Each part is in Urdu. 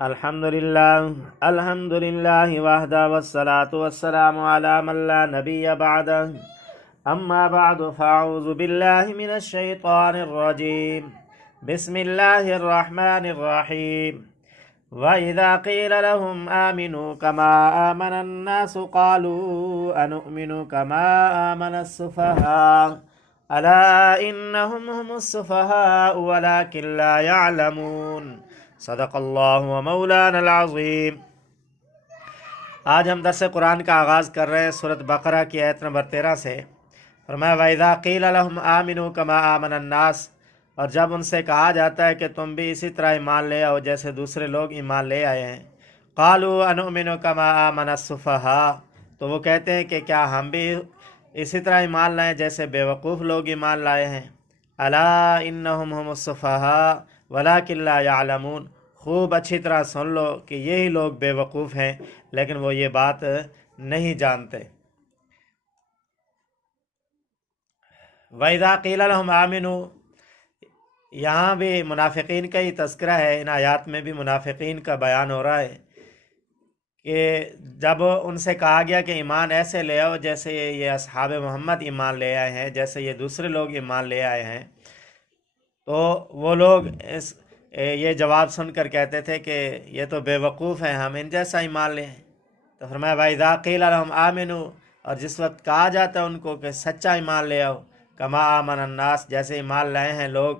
الحمد للہ وحدہ والصلاة والسلام علی من لا نبی بعدہ اما بعد فاعوذ باللہ من الشیطان الرجیم بسم اللہ الرحمن الرحیم وَإِذَا قِيلَ لَهُمْ آمِنُوا كَمَا آمَنَ النَّاسُ قَالُوا أَنُؤْمِنُ كَمَا آمَنَ السُّفَهَاءُ أَلَا إِنَّهُمْ هُمُ السُّفَهَاءُ وَلَكِنْ لَا يَعْلَمُونَ صدق اللہ و مولانا العظیم۔ آج ہم درس قرآن کا آغاز کر رہے ہیں سورۃ بقرہ کی آیت نمبر 13 سے۔ فرمایا وَإِذَا قِيلَ لَهُمْ آمِنُوا كَمَا آمَنَ النَّاسُ، اور جب ان سے کہا جاتا ہے کہ تم بھی اسی طرح ایمان لے آؤ جیسے دوسرے لوگ ایمان لے آئے ہیں۔ قَالُوا أَنُؤْمِنُ كَمَا آمَنَ السُّفَهَاءُ، تو وہ کہتے ہیں کہ کیا ہم بھی اسی طرح ایمان لائیں جیسے بیوقوف لوگ ایمان لائے ہیں۔ أَلَا إِنَّهُمْ هُمُ السُّفَهَاءُ وَلَكِنْ لَا يَعْلَمُونَ، خوب اچھی طرح سن لو کہ یہی لوگ بے وقوف ہیں لیکن وہ یہ بات نہیں جانتے۔ وَإِذَا قِيلَ لَهُمْ آمِنُوا، یہاں بھی منافقین کا ہی تذکرہ ہے، ان آیات میں بھی منافقین کا بیان ہو رہا ہے کہ جب ان سے کہا گیا کہ ایمان ایسے لے آؤ جیسے یہ اصحاب محمد ایمان لے آئے ہیں، جیسے یہ دوسرے لوگ ایمان لے آئے ہیں، تو وہ لوگ یہ جواب سن کر کہتے تھے کہ یہ تو بے وقوف ہیں، ہم ان جیسا ایمان لیں۔ تو فرمایا وَإِذَا قِيلَ لَهُمْ آمِنُوا، اور جس وقت کہا جاتا ہے ان کو کہ سچا ایمان لے آؤ، کما آمن الناس، جیسے ایمان لائے ہیں لوگ،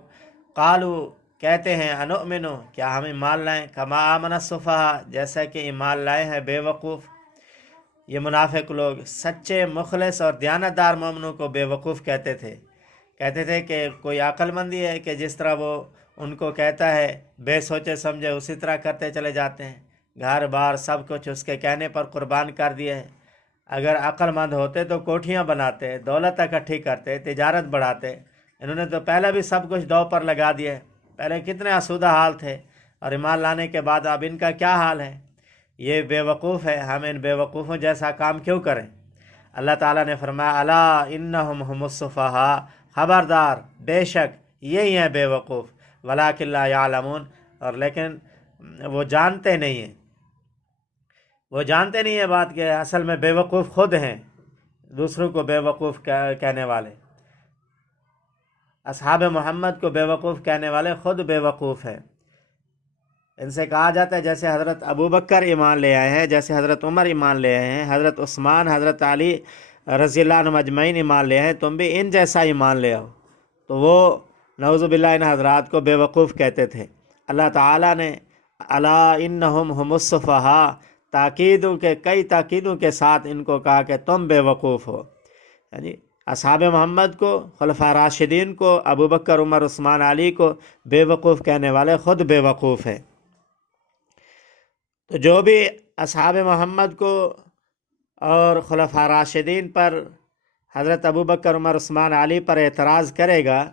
قالوا، کہتے ہیں، انؤمنو، کیا ہم ایمان لائیں، کما آمن السفہاء، جیسا کہ ایمان لائے ہیں بے وقوف۔ یہ منافق لوگ سچے مخلص اور دیانتدار مومنوں کو بے وقوف کہتے تھے کہ کوئی عقل مندی ہے کہ جس طرح وہ ان کو کہتا ہے بے سوچے سمجھے اسی طرح کرتے چلے جاتے ہیں، گھر بار سب کچھ اس کے کہنے پر قربان کر دیے ہیں۔ اگر عقل مند ہوتے تو کوٹھیاں بناتے، دولت اکٹھی کرتے، تجارت بڑھاتے۔ انہوں نے تو پہلے بھی سب کچھ دو پر لگا دیا ہے، پہلے کتنے آسودہ حال تھے، اور ایمان لانے کے بعد اب ان کا کیا حال ہے؟ یہ بے وقوف ہے، ہم ان بے وقوفوں جیسا کام کیوں کریں؟ اللہ تعالیٰ نے فرمایا الا انہم ہم السفہاء، خبردار، بے شک یہی ہیں بے وقوف، ولیکن لا یعلمون، اور لیکن وہ جانتے نہیں ہیں، بات کہ اصل میں بے وقوف خود ہیں، دوسروں کو بے وقوف کہنے والے، اصحاب محمد کو بے وقوف کہنے والے خود بے وقوف ہیں۔ ان سے کہا جاتا ہے جیسے حضرت ابوبکر ایمان لے آئے ہیں، جیسے حضرت عمر ایمان لے آئے ہیں، حضرت عثمان، حضرت علی رضی اللہ عنہ اجمعین ایمان لے آئے ہیں، تم بھی ان جیسا ایمان لے آؤ، تو وہ نعوذ باللہ ان حضرات کو بے وقوف کہتے تھے۔ اللہ تعالیٰ نے الا انہم ہم السفہاء، کئی تاکیدوں کے ساتھ ان کو کہا کہ تم بے وقوف ہو، یعنی اصحاب محمد کو، خلفاء راشدین کو، ابوبکر، عمر، عثمان، علی کو بے وقوف کہنے والے خود بے وقوف ہیں۔ تو جو بھی اصحاب محمد کو اور خلفاء راشدین پر، حضرت ابوبکر، عمر، عثمان، علی پر اعتراض کرے گا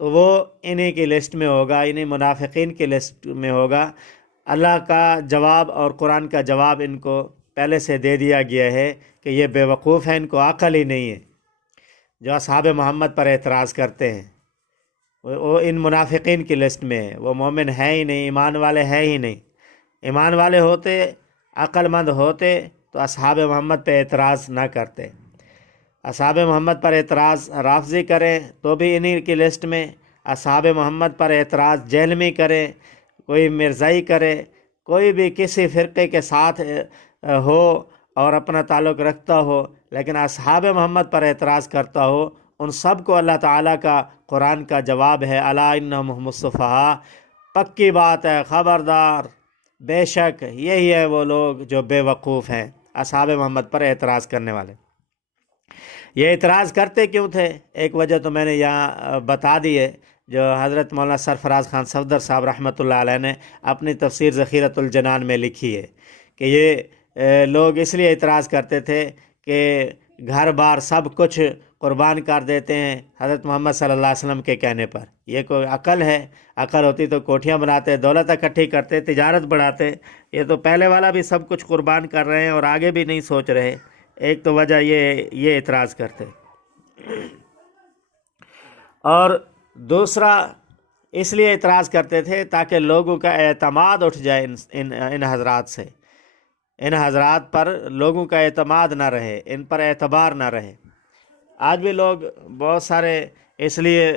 تو وہ انہی کی لسٹ میں ہوگا، انہی منافقین کی لسٹ میں ہوگا۔ اللہ کا جواب اور قرآن کا جواب ان کو پہلے سے دے دیا گیا ہے کہ یہ بے وقوف ہیں، ان کو عقل ہی نہیں ہے جو اصحاب محمد پر اعتراض کرتے ہیں، وہ ان منافقین کی لسٹ میں ہے، وہ مومن ہے ہی نہیں، ایمان والے ہے ہی نہیں۔ ایمان والے ہوتے، عقل مند ہوتے تو اصحاب محمد پہ اعتراض نہ کرتے۔ اصحاب محمد پر اعتراض رافضی کریں تو بھی انہی کی لسٹ میں، اصحاب محمد پر اعتراض جہلمی کریں، کوئی مرزائی کرے، کوئی بھی کسی فرقے کے ساتھ ہو اور اپنا تعلق رکھتا ہو لیکن اصحاب محمد پر اعتراض کرتا ہو، ان سب کو اللہ تعالیٰ کا قرآن کا جواب ہے الا انہم ہم السفہاء، پکی بات ہے، خبردار، بے شک یہی ہے وہ لوگ جو بے وقوف ہیں، اصحاب محمد پر اعتراض کرنے والے۔ یہ اعتراض کرتے کیوں تھے؟ ایک وجہ تو میں نے یہاں بتا دی ہے، جو حضرت مولانا سرفراز خان صفدر صاحب رحمۃ اللہ علیہ نے اپنی تفسیر ذخیرۃ الجنان میں لکھی ہے کہ یہ لوگ اس لیے اعتراض کرتے تھے کہ گھر بار سب کچھ قربان کر دیتے ہیں حضرت محمد صلی اللہ علیہ وسلم کے کہنے پر۔ یہ کوئی عقل ہے؟ عقل ہوتی تو کوٹھیاں بناتے، دولت اکٹھی کرتے، تجارت بڑھاتے۔ یہ تو پہلے والا بھی سب کچھ قربان کر رہے ہیں اور آگے بھی نہیں سوچ رہے۔ ایک تو وجہ یہ اعتراض کرتے، اور دوسرا اس لیے اعتراض کرتے تھے تاکہ لوگوں کا اعتماد اٹھ جائے ان حضرات سے، ان حضرات پر لوگوں کا اعتماد نہ رہے، ان پر اعتبار نہ رہے۔ آج بھی لوگ بہت سارے اس لیے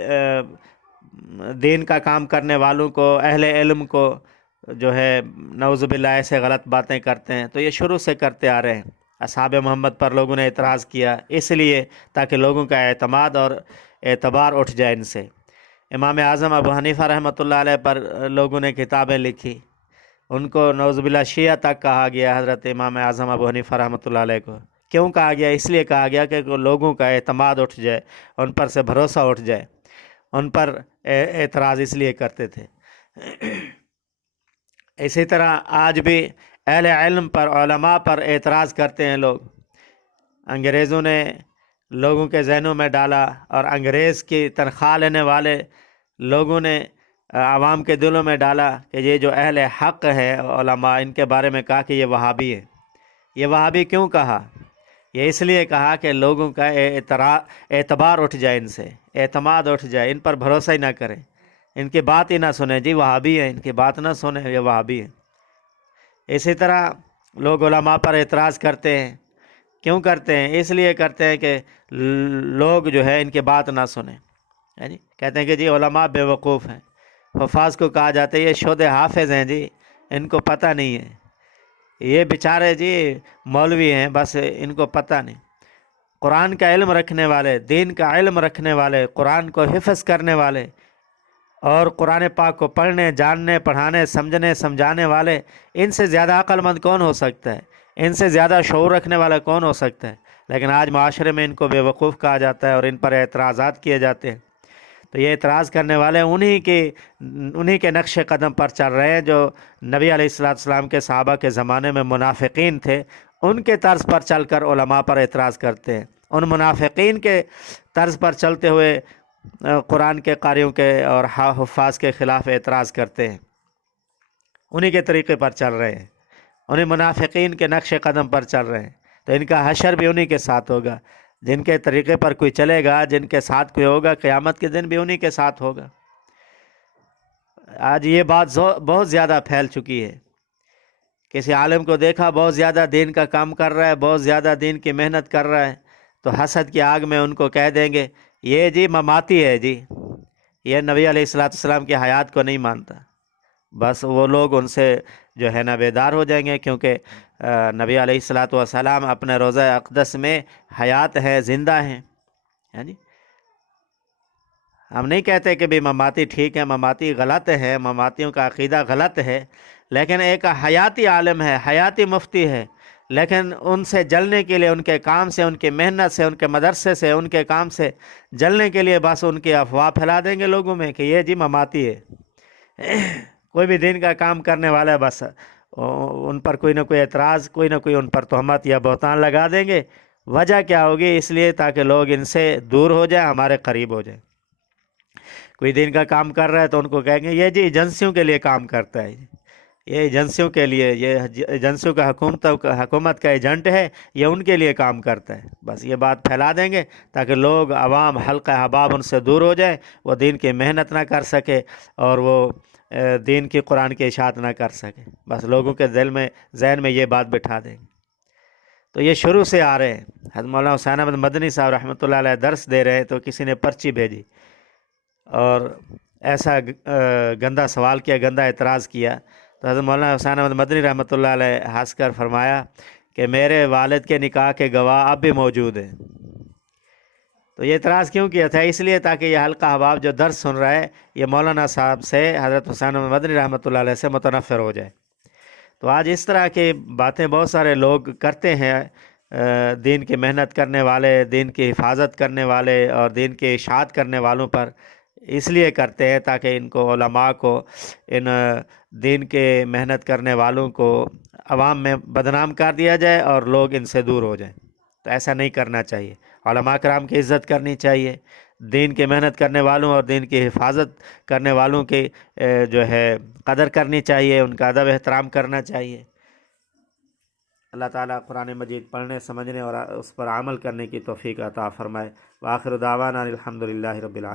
دین کا کام کرنے والوں کو، اہل علم کو جو ہے نعوذ باللہ ایسے غلط باتیں کرتے ہیں، تو یہ شروع سے کرتے آ رہے ہیں۔ اصحاب محمد پر لوگوں نے اعتراض کیا اس لیے تاکہ لوگوں کا اعتماد اور اعتبار اٹھ جائے ان سے۔ امام اعظم ابو حنیفہ رحمۃ اللہ علیہ پر لوگوں نے کتابیں لکھی، ان کو نعوذ باللہ شیعہ تک کہا گیا، حضرت امام اعظم ابو حنیفہ رحمۃ اللہ علیہ کو۔ کیوں کہا گیا؟ اس لیے کہا گیا کہ لوگوں کا اعتماد اٹھ جائے، ان پر سے بھروسہ اٹھ جائے، ان پر اعتراض اس لیے کرتے تھے۔ اسی طرح آج بھی اہل علم پر، علماء پر اعتراض کرتے ہیں لوگ۔ انگریزوں نے لوگوں کے ذہنوں میں ڈالا، اور انگریز کی تنخواہ لینے والے لوگوں نے عوام کے دلوں میں ڈالا کہ یہ جو اہل حق ہے علماء، ان کے بارے میں کہا کہ یہ وہابی ہے۔ یہ وہابی کیوں کہا؟ یہ اس لیے کہا کہ لوگوں کا اعتبار اٹھ جائے، ان سے اعتماد اٹھ جائے، ان پر بھروسہ ہی نہ کریں، ان کی بات ہی نہ سنیں، جی وہابی ہیں، ان کی بات نہ سنیں، یہ وہابی ہیں۔ اسی طرح لوگ علماء پر اعتراض کرتے ہیں۔ کیوں کرتے ہیں؟ اس لیے کرتے ہیں کہ لوگ جو ہے ان کی بات نہ سنیں، جی کہتے ہیں کہ جی علماء بے وقوف ہیں۔ حفاظ کو کہا جاتا ہے یہ شود حافظ ہیں، جی ان کو پتہ نہیں ہے، یہ بیچارے جی مولوی ہیں، بس ان کو پتہ نہیں۔ قرآن کا علم رکھنے والے، دین کا علم رکھنے والے، قرآن کو حفظ کرنے والے، اور قرآن پاک کو پڑھنے، جاننے، پڑھانے، سمجھنے، سمجھانے والے، ان سے زیادہ عقل مند کون ہو سکتا ہے؟ ان سے زیادہ شعور رکھنے والا کون ہو سکتا ہے؟ لیکن آج معاشرے میں ان کو بے وقوف کہا جاتا ہے اور ان پر اعتراضات کیے جاتے ہیں۔ تو یہ اعتراض کرنے والے انہی کے نقش قدم پر چل رہے ہیں جو نبی علیہ السلام کے صحابہ کے زمانے میں منافقین تھے، ان کے طرز پر چل کر علماء پر اعتراض کرتے ہیں۔ ان منافقین کے طرز پر چلتے ہوئے قرآن کے قاریوں کے اور حفاظ کے خلاف اعتراض کرتے ہیں، انہی کے طریقے پر چل رہے ہیں، انہیں منافقین کے نقش قدم پر چل رہے ہیں۔ تو ان کا حشر بھی انہی کے ساتھ ہوگا، جن کے طریقے پر کوئی چلے گا، جن کے ساتھ کوئی ہوگا، قیامت کے دن بھی انہی کے ساتھ ہوگا۔ آج یہ بات بہت زیادہ پھیل چکی ہے۔ کسی عالم کو دیکھا بہت زیادہ دین کا کام کر رہا ہے، بہت زیادہ دین کی محنت کر رہا ہے، تو حسد کی آگ میں ان کو کہہ دیں گے یہ جی مماتی ہے، جی یہ نبی علیہ السلام کی حیات کو نہیں مانتا۔ بس وہ لوگ ان سے جو ہے نا بیدار ہو جائیں گے، کیونکہ نبی علیہ السلام اپنے روضہ اقدس میں حیات ہیں، زندہ ہیں۔ یعنی ہم نہیں کہتے کہ بھی مماتی ٹھیک ہے، مماتی غلط ہے، مماتیوں کا عقیدہ غلط ہے، لیکن ایک حیاتی عالم ہے، حیاتی مفتی ہے، لیکن ان سے جلنے کے لیے، ان کے کام سے، ان کی محنت سے، ان کے مدرسے سے، ان کے کام سے جلنے کے لیے بس ان کی افواہ پھیلا دیں گے لوگوں میں کہ یہ جی مماتی ہے۔ کوئی بھی دین کا کام کرنے والا ہے، بس ان پر کوئی نہ کوئی اعتراض، کوئی نہ کوئی ان پر تہمت یا بہتان لگا دیں گے۔ وجہ کیا ہوگی؟ اس لیے تاکہ لوگ ان سے دور ہو جائیں، ہمارے قریب ہو جائیں۔ کوئی دین کا کام کر رہا ہے تو ان کو کہیں گے یہ جی ایجنسیوں کے لیے کام کرتا ہے، یہ ایجنسیوں کے لیے، یہ ایجنسیوں کا حکومت کا ایجنٹ ہے، یہ ان کے لیے کام کرتا ہے۔ بس یہ بات پھیلا دیں گے تاکہ لوگ، عوام، حلقہ احباب ان سے دور ہو جائیں، وہ دین کی محنت نہ کر سکے اور وہ دین کی، قرآن کی اشاعت نہ کر سکے۔ بس لوگوں کے ذہن میں یہ بات بٹھا دیں گے۔ تو یہ شروع سے آ رہے ہیں۔ حضرت مولانا حسین احمد مدنی صاحب رحمۃ اللہ علیہ درس دے رہے ہیں تو کسی نے پرچی بھیجی اور ایسا گندا سوال کیا، گندا اعتراض کیا، تو حضرت مولانا حسین احمد مدنی رحمۃ اللہ علیہ ہنس کر فرمایا کہ میرے والد کے نکاح کے گواہ اب بھی موجود ہیں۔ تو یہ اعتراض کیوں کیا تھا؟ اس لیے تاکہ یہ حلقہ احباب جو درس سن رہا ہے، یہ مولانا صاحب سے، حضرت حسین احمد مدنی رحمۃ اللہ علیہ سے متنفر ہو جائے۔ تو آج اس طرح کی باتیں بہت سارے لوگ کرتے ہیں، دین کی محنت کرنے والے، دین کی حفاظت کرنے والے اور دین کی اشاعت کرنے والوں پر اس لیے کرتے ہیں تاکہ ان کو، علماء کو، ان دین کے محنت کرنے والوں کو عوام میں بدنام کر دیا جائے اور لوگ ان سے دور ہو جائیں۔ تو ایسا نہیں کرنا چاہیے۔ علماء کرام کی عزت کرنی چاہیے، دین کی محنت کرنے والوں اور دین کی حفاظت کرنے والوں کی جو ہے قدر کرنی چاہیے، ان کا ادب احترام کرنا چاہیے۔ اللہ تعالیٰ قرآن مجید پڑھنے، سمجھنے اور اس پر عمل کرنے کی توفیق عطا فرمائے۔ وآخر دعوانا الحمدللہ رب العالمین۔